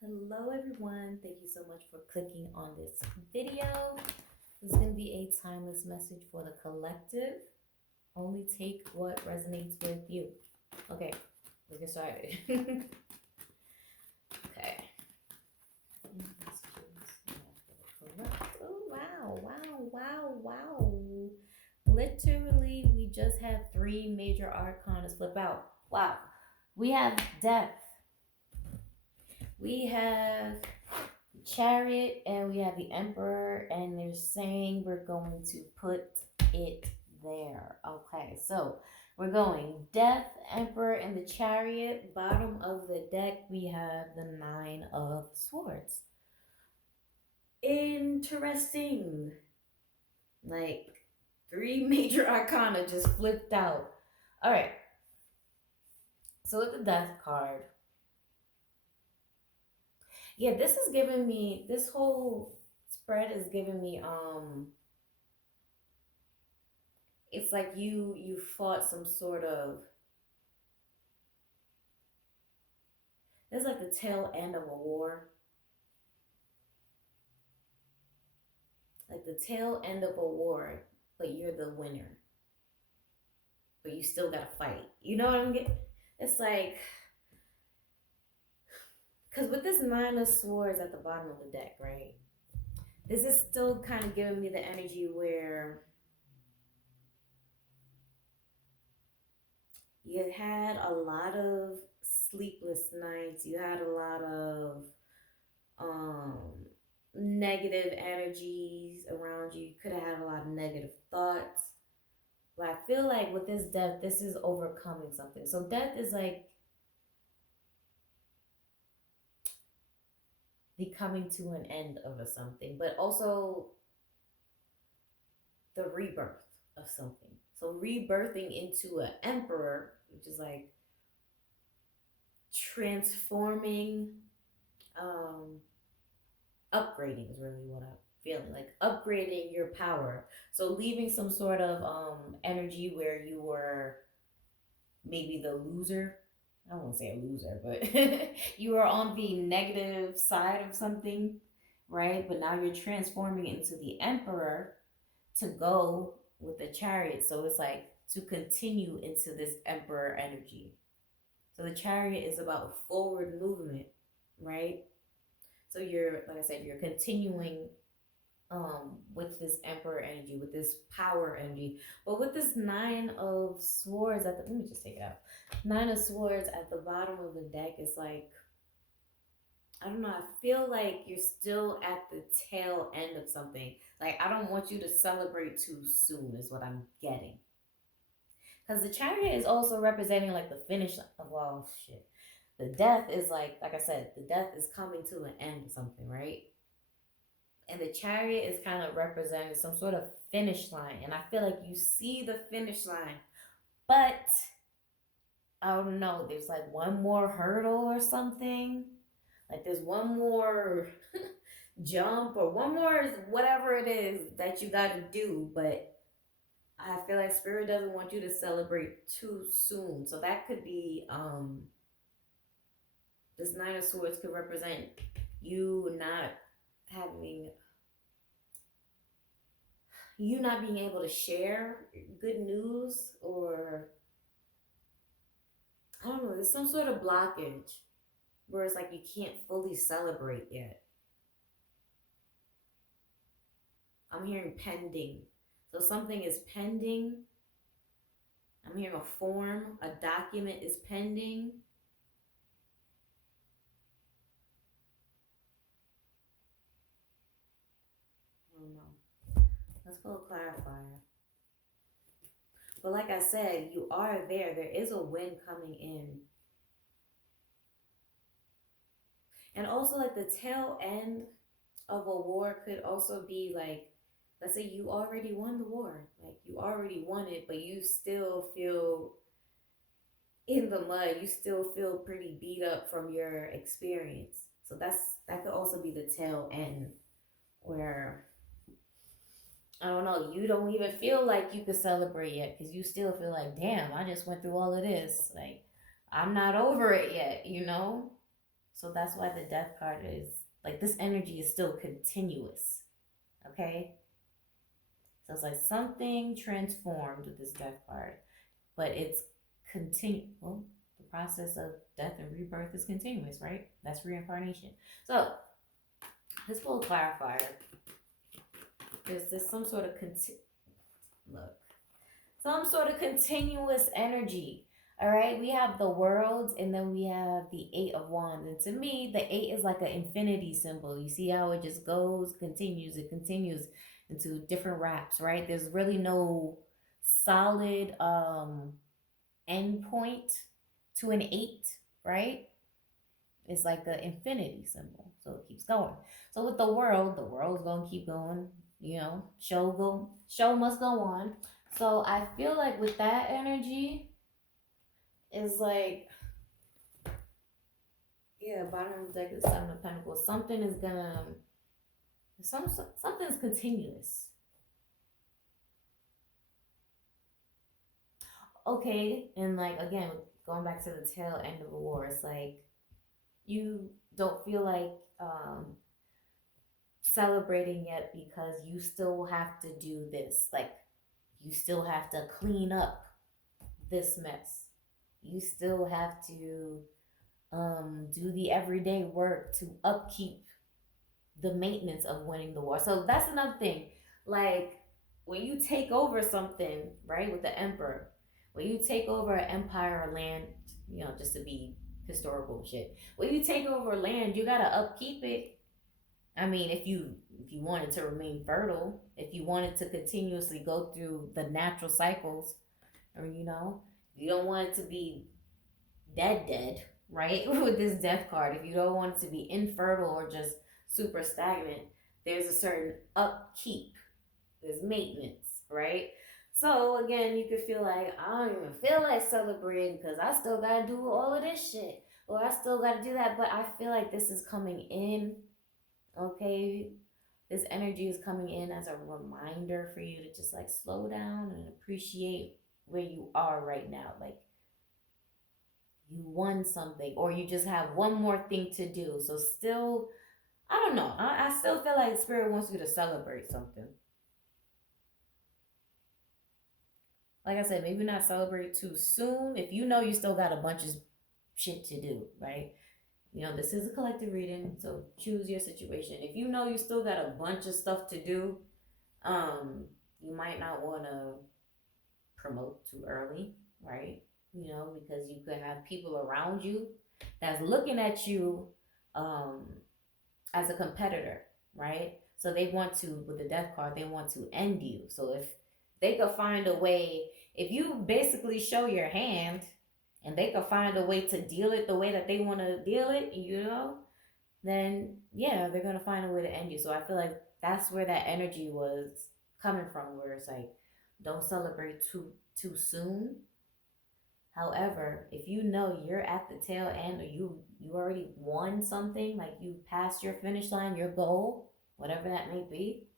Hello everyone, thank you so much for clicking on this video. This is going to be a timeless message for the collective. Only take what resonates with you. Okay, let's get started. Okay. Oh wow. Literally, we just had three major arcana flip out. Wow. We have death. We have Chariot and we have the Emperor, and they're saying we're going to put it there. Okay, so we're going Death, Emperor, and the Chariot. Bottom of the deck, we have the Nine of Swords. Interesting. Like, three major arcana just flipped out. All right. So with the Death card, yeah, this is giving me, this whole spread is giving me it's like you fought some sort of, it's like the tail end of a war, like the tail end of a war, but you're the winner, but you still gotta fight, you know what I'm getting? It's like, because with this Nine of Swords at the bottom of the deck, right, this is still kind of giving me the energy where you had a lot of sleepless nights, you had a lot of um negative energies around you. You could have had a lot of negative thoughts. But I feel like with this death, this is overcoming something. So death is like the coming to an end of something, but also the rebirth of something. So rebirthing into an emperor, which is like transforming, um, upgrading is really what I'm feeling like, upgrading your power. So leaving some sort of energy where you were maybe the loser. I won't say a loser, but you are on the negative side of something, right? But now you're transforming into the emperor to go with the chariot. So it's like to continue into this emperor energy. So the chariot is about forward movement, right? So you're, like I said, you're continuing with this emperor energy, with this power energy. But with this Nine of Swords at the, let me just take it out. Nine of Swords at the bottom of the deck is like, I don't know, I feel like you're still at the tail end of something. Like, I don't want you to celebrate too soon, is what I'm getting. Because the chariot is also representing like the finish of, well, shit. The death is like I said, the death is coming to an end of something, right? And the chariot is kind of representing some sort of finish line, and I feel like you see the finish line, but I don't know, there's like one more hurdle or something, like there's one more jump or one more whatever it is that you got to do, but I feel like spirit doesn't want you to celebrate too soon. So that could be this Nine of Swords could represent you not having, you not being able to share good news, or I don't know, there's some sort of blockage where it's like you can't fully celebrate yet. I'm hearing pending. So something is pending. I'm hearing a form, a document is pending. I don't know. Let's go clarifier. But like I said, you are there. There is a wind coming in. And also, like, the tail end of a war could also be like, let's say you already won the war. Like, you already won it, but you still feel in the mud. You still feel pretty beat up from your experience. So that could also be the tail end where, I don't know, you don't even feel like you could celebrate yet because you still feel like, damn, I just went through all of this. Like, I'm not over it yet, you know? So that's why the death card is like this energy is still continuous. Okay? So it's like something transformed with this death card, but it's well, the process of death and rebirth is continuous, right? That's reincarnation. So this will clarify. There's some sort of look, some sort of continuous energy. All right, we have the world, and then we have the Eight of Wands. And to me, the eight is like an infinity symbol. You see how it just goes, continues, it continues into different wraps, right? There's really no solid end point to an eight, right? It's like an infinity symbol, so it keeps going. So with the world's gonna keep going. You know, show must go on. So I feel like with that energy, is like, yeah, bottom of the deck is Seven of Pentacles. Something is gonna something's continuous. Okay, and like again, going back to the tail end of the war, it's like you don't feel like celebrating yet because you still have to do this. Like you still have to clean up this mess. You still have to do the everyday work to upkeep the maintenance of winning the war. So that's another thing. Like when you take over something, right, with the emperor, when you take over an empire or land, you know, just to be historical shit. When you take over land, you gotta upkeep it. I mean, if you wanted to remain fertile, if you wanted to continuously go through the natural cycles, or you know, you don't want it to be dead, right? With this death card, if you don't want it to be infertile or just super stagnant, there's a certain upkeep, there's maintenance, right? So again, you could feel like I don't even feel like celebrating because I still gotta do all of this shit, or I still gotta do that. But I feel like this is coming in, okay? This energy is coming in as a reminder for you to just like slow down and appreciate where you are right now. Like you won something, or you just have one more thing to do. So still, I don't know. I still feel like Spirit wants you to celebrate something. Like I said, maybe not celebrate too soon. If you know you still got a bunch of shit to do, right? You know, this is a collective reading, so choose your situation. If you know you still got a bunch of stuff to do, you might not want to promote too early, right? You know, because you could have people around you that's looking at you um, as a competitor, right? So they want to, with the death card, they want to end you. So if they could find a way, if you basically show your hand and they could find a way to deal it the way that they want to deal it, you know, then yeah, they're gonna find a way to end you. So I feel like that's where that energy was coming from, where it's like, don't celebrate too soon. However, if you know you're at the tail end, or you already won something, like you passed your finish line, your goal, whatever that may be,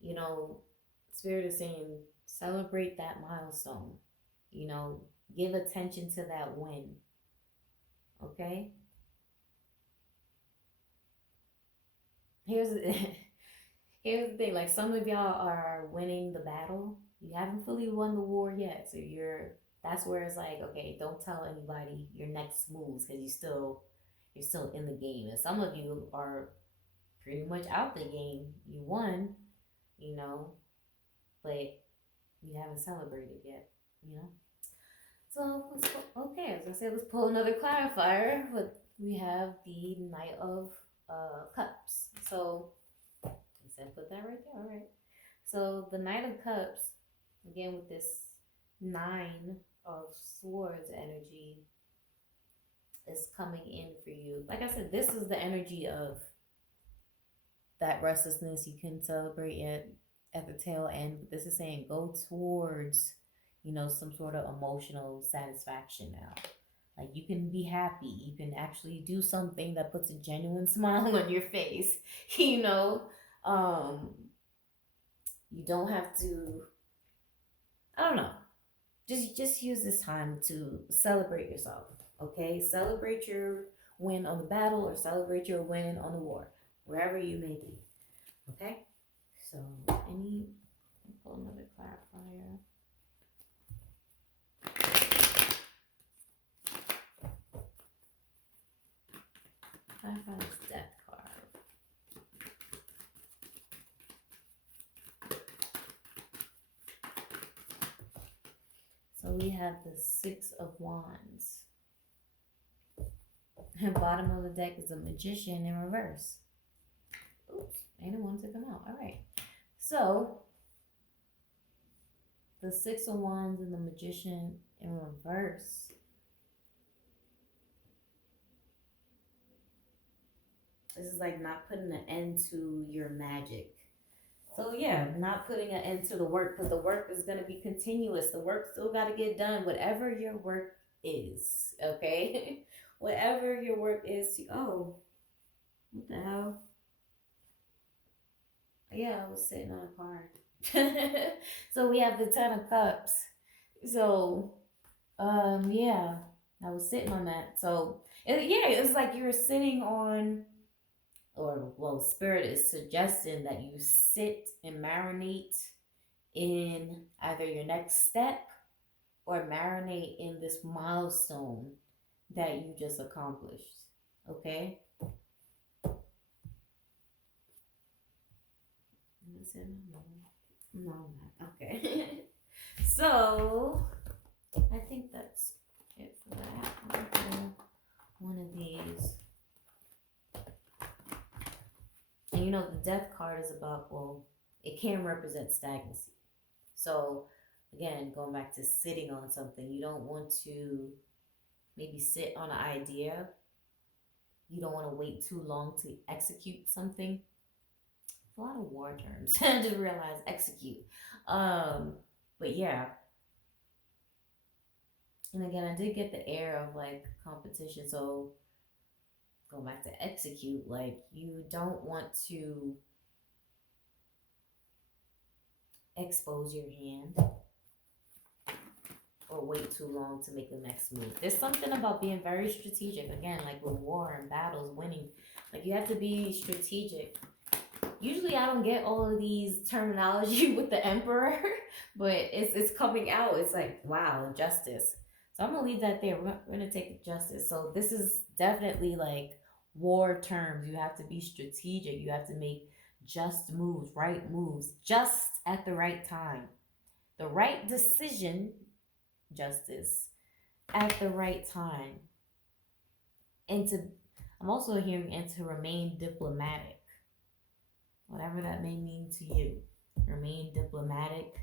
you know, Spirit is saying celebrate that milestone. You know, give attention to that win. Okay? Here's here's the thing, like some of y'all are winning the battle. You haven't fully won the war yet. So that's where it's like, okay, don't tell anybody your next moves because you're still in the game. And some of you are pretty much out the game. You won, you know, but you haven't celebrated yet, you know. So okay, as I said, let's pull another clarifier. But we have the Knight of Cups. So I said put that right there. All right. So the Knight of Cups, again with this Nine of Swords energy, is coming in for you. Like I said, this is the energy of that restlessness. You can celebrate it at the tail end. This is saying go towards, you know, some sort of emotional satisfaction now. Like you can be happy. You can actually do something that puts a genuine smile on your face. You know, you don't have to. I don't know. Just use this time to celebrate yourself. Okay, celebrate your win on the battle or celebrate your win on the war, wherever you may be. Okay? So, pull another clarifier. Clarify this death card. So we have the Six of Wands. And bottom of the deck is a Magician in reverse. Oops, ain't one to come out. All right. So the Six of Wands and the Magician in reverse. This is like not putting an end to your magic. So yeah, not putting an end to the work, because the work is going to be continuous. The work still got to get done, whatever your work is, okay? Whatever your work is. Oh, what the hell? Yeah, I was sitting on a card. So we have the Ten of Cups. So, yeah, I was sitting on that. So, it was like you were sitting on, or well, Spirit is suggesting that you sit and marinate in either your next step or marinate in this milestone that you just accomplished. Okay? No, I'm not. Okay. So, I think that's it for that. I'm gonna do one of these. And you know, the death card is about, well, it can represent stagnancy. So, again, going back to sitting on something, you don't want to maybe sit on an idea. You don't want to wait too long to execute something. A lot of war terms. I just realized execute. But yeah. And again, I did get the air of like competition. So going back to execute, like you don't want to expose your hand or wait too long to make the next move. There's something about being very strategic. Again, like with war and battles, winning. Like you have to be strategic. Usually I don't get all of these terminology with the Emperor, but it's coming out. It's like, wow, justice. So I'm going to leave that there. We're going to take justice. So this is definitely like war terms. You have to be strategic. You have to make just moves, right moves, just at the right time. The right decision, justice, at the right time. And I'm also hearing, and to remain diplomatic. Whatever that may mean to you. Remain diplomatic.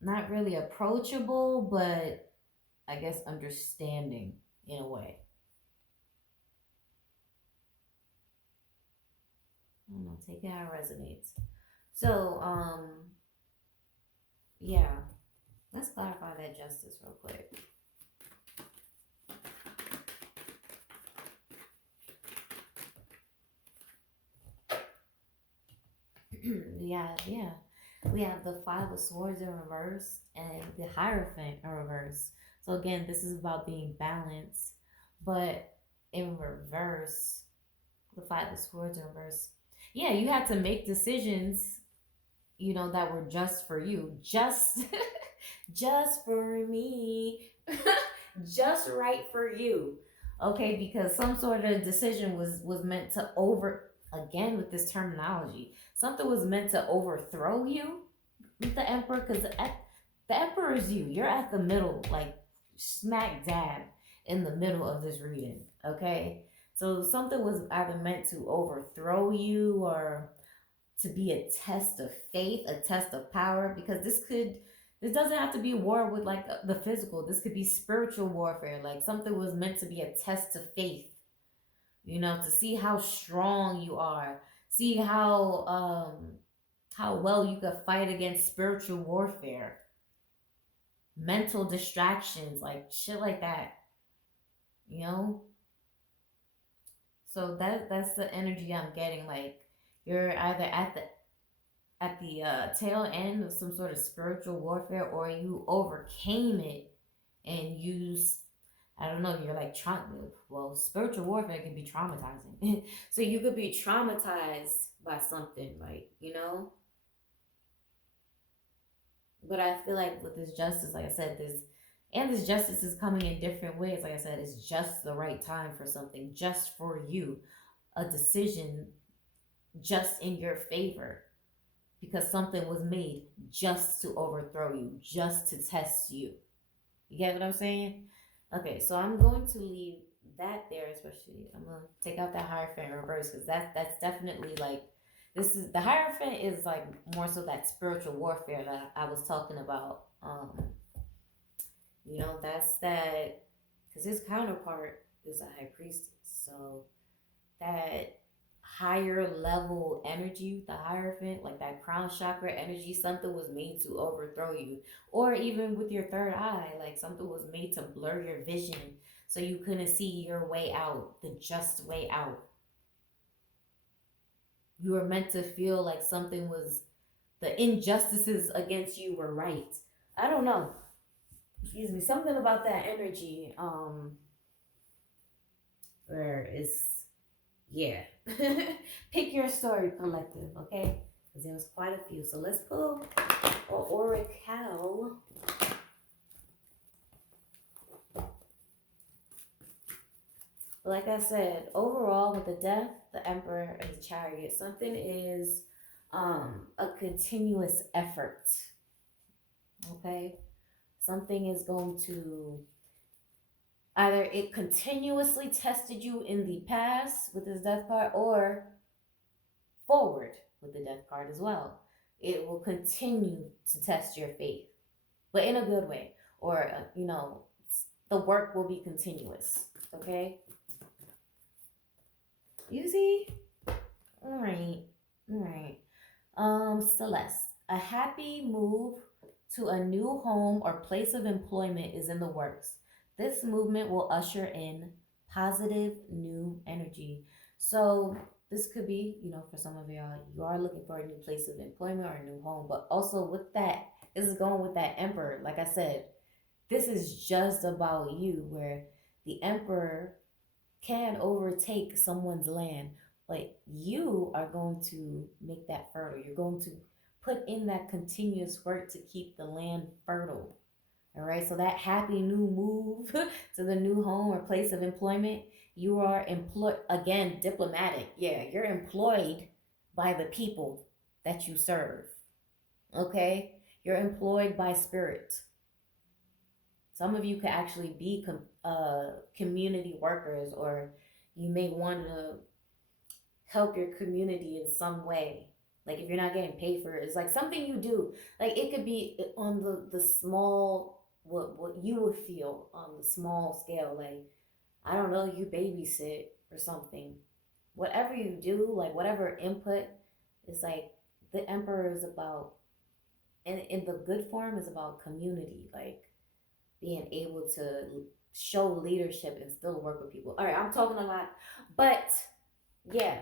Not really approachable, but I guess understanding in a way. I don't know, take it how it resonates. So, yeah. Let's clarify that justice real quick. Yeah. We have the Five of Swords in reverse and the Hierophant in reverse. So again, this is about being balanced, but in reverse, the Five of Swords in reverse. Yeah, you had to make decisions, that were just for you. Just just for me. Just right for you. Okay, because some sort of decision was meant to again with this terminology. Something was meant to overthrow you with the Emperor, because the Emperor is you. You're at the middle, like smack dab in the middle of this reading. Okay, so something was either meant to overthrow you or to be a test of faith, a test of power, because this doesn't have to be war with like the physical. This could be spiritual warfare. Like something was meant to be a test of faith, to see how strong you are, see how well you could fight against spiritual warfare, mental distractions, like shit like that, So that's the energy I'm getting. Like you're either at the tail end of some sort of spiritual warfare, or you overcame it and I don't know, you're like, well, spiritual warfare can be traumatizing. So you could be traumatized by something, like, but I feel like with this justice, like I said, this justice is coming in different ways. Like I said, it's just the right time for something, just for you, a decision just in your favor, because something was made just to overthrow you, just to test you. You get what I'm saying? Okay, so I'm going to leave that there, especially I'm gonna take out that Hierophant in reverse, because that's definitely like, this is the Hierophant is like more so that spiritual warfare that I was talking about. That's that, because his counterpart is a high priestess. So that higher level energy, the Hierophant, like that crown chakra energy, something was made to overthrow you. Or even with your third eye, like something was made to blur your vision so you couldn't see your way out, the just way out. You were meant to feel like something was, the injustices against you were right. I don't know. Excuse me. Something about that energy, where it's, yeah. Pick your story, collective, okay? Because there was quite a few. So let's pull an oracle. Like I said, overall with the Death, the Emperor, and the Chariot, something is a continuous effort. Okay? Something is going to, either it continuously tested you in the past with this Death card, or forward with the Death card as well. It will continue to test your faith, but in a good way. Or, the work will be continuous. Okay? You see? All right. All right. Celeste, a happy move to a new home or place of employment is in the works. This movement will usher in positive new energy. So this could be, for some of y'all, you are looking for a new place of employment or a new home, but also with that, this is going with that Emperor. Like I said, this is just about you, where the Emperor can overtake someone's land, but you are going to make that fertile. You're going to put in that continuous work to keep the land fertile. All right, so that happy new move to the new home or place of employment, you are employed, again, diplomatic. Yeah, you're employed by the people that you serve. Okay, you're employed by spirit. Some of you could actually be community workers, or you may want to help your community in some way. Like if you're not getting paid for it, it's like something you do. Like it could be on the small, what you would feel on the small scale. Like, I don't know, you babysit or something. Whatever you do, like whatever input, it's like the Emperor is about, and in the good form, is about community. Like being able to show leadership and still work with people. All right, I'm talking a lot, but yeah,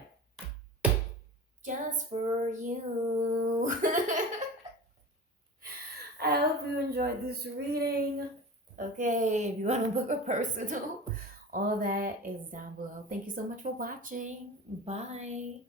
just for you. I hope you enjoyed this reading. Okay, if you want to book a personal, all that is down below. Thank you so much for watching. Bye.